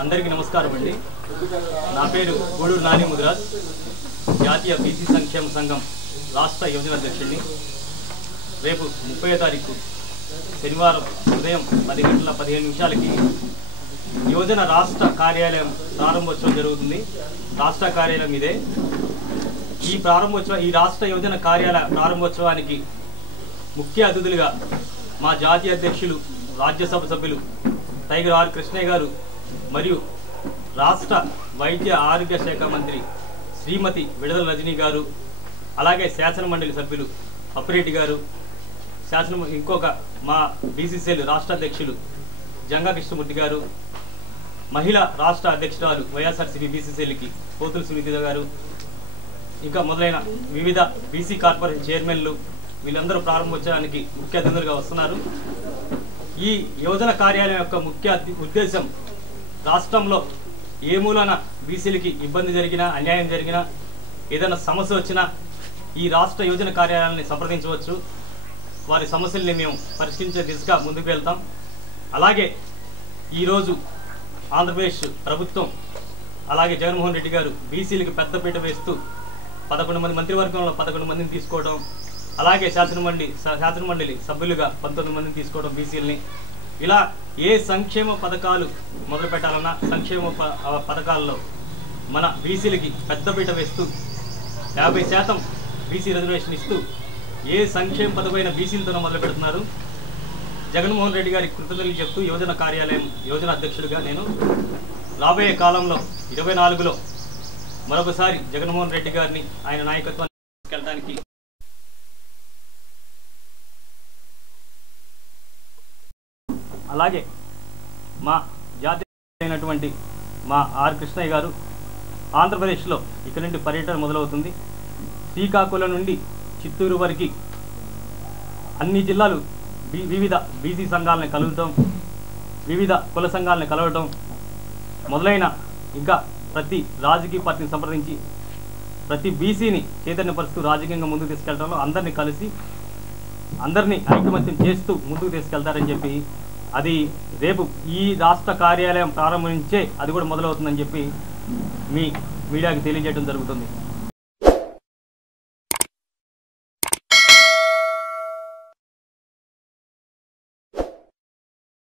అందరికీ నమస్కారం అండి. నా పేరు గూడూరు నాని ముదిరాజ్, జాతీయ బీసీ సంక్షేమ సంఘం రాష్ట్ర యువజన అధ్యక్షుడిని. రేపు 30వ తారీఖు శనివారం ఉదయం 10 గంటల 15 నిమిషాలకి యువజన రాష్ట్ర కార్యాలయం ప్రారంభోత్సవం జరుగుతుంది. రాష్ట్ర కార్యాలయం ఇదే. ఈ రాష్ట్ర యువజన కార్యాలయ ప్రారంభోత్సవానికి ముఖ్య అతిథులుగా మా జాతీయ అధ్యక్షులు, రాజ్యసభ సభ్యులు టైగర్ ఆర్ కృష్ణయ్య గారు మరియు రాష్ట్ర వైద్య ఆరోగ్య శాఖ మంత్రి శ్రీమతి విడుదల రజనీ గారు, అలాగే శాసనమండలి సభ్యులు అప్పిరెడ్డి గారు, ఇంకొక మా బీసీసీఎల్ రాష్ట్ర అధ్యక్షులు జంగా కృష్ణమూర్తి గారు, మహిళా రాష్ట్ర అధ్యక్షురాలు వైఎస్ఆర్సీపీ బీసీసీఎల్కి పోతుల సునీత గారు, ఇంకా మొదలైన వివిధ బీసీ కార్పొరేషన్ చైర్మన్లు వీళ్ళందరూ ప్రారంభోత్సవానికి ముఖ్య అతిథులుగా వస్తున్నారు. ఈ యోజన కార్యాలయం యొక్క ముఖ్య ఉద్దేశం రాష్ట్రంలో ఏ మూలన బీసీలకి ఇబ్బంది జరిగినా, అన్యాయం జరిగినా, ఏదైనా సమస్య వచ్చినా ఈ రాష్ట్ర యోజన కార్యాలయాన్ని సంప్రదించవచ్చు. వారి సమస్యల్ని మేము పరిష్కరించే దిశగా ముందుకు వెళ్తాం. అలాగే ఈరోజు ఆంధ్రప్రదేశ్ ప్రభుత్వం అలాగే జగన్మోహన్ రెడ్డి గారు బీసీలకి పెద్దపీట వేస్తూ 11 మంది మంత్రివర్గంలో 11 మందిని తీసుకోవడం, అలాగే శాసనమండలి సభ్యులుగా 19 మందిని తీసుకోవడం బీసీలని, ఇలా ఏ సంక్షేమ పథకాలు మొదలు పెట్టాలన్నా సంక్షేమ పథకాల్లో మన బీసీలకి పెద్దపీట వేస్తూ 50% బీసీ రిజర్వేషన్ ఇస్తూ ఏ సంక్షేమ పథకమైన బీసీలతోనే మొదలు పెడుతున్నారు. జగన్మోహన్ రెడ్డి గారి కృతజ్ఞతలు చెప్తూ యువజన కార్యాలయం యోజన అధ్యక్షుడిగా నేను రాబోయే కాలంలో 24లో మరొకసారి జగన్మోహన్ రెడ్డి గారిని ఆయన నాయకత్వాన్ని తీసుకెళ్ళడానికి అలాగే మా జాతీయ అయినటువంటి మా ఆర్ కృష్ణయ్య గారు ఆంధ్రప్రదేశ్లో ఇక్కడ నుండి పర్యటన మొదలవుతుంది. శ్రీకాకుళం నుండి చిత్తూరు వరకు అన్ని జిల్లాలు వివిధ బీసీ సంఘాలను కలుగుతాం, వివిధ కుల సంఘాలను కలవటం మొదలైన ఇంకా ప్రతి రాజకీయ పార్టీని సంప్రదించి ప్రతి బీసీని చైతన్యపరుస్తూ రాజకీయంగా ముందుకు తీసుకెళ్లడంలో అందరినీ కలిసి అందరినీ ఐకమత్యం చేస్తూ ముందుకు తీసుకెళ్తారని చెప్పి, అది రేపు ఈ రాష్ట్ర కార్యాలయం ప్రారంభించే అది కూడా మొదలవుతుందని చెప్పి మీ మీడియాకి తెలియజేయడం జరుగుతుంది.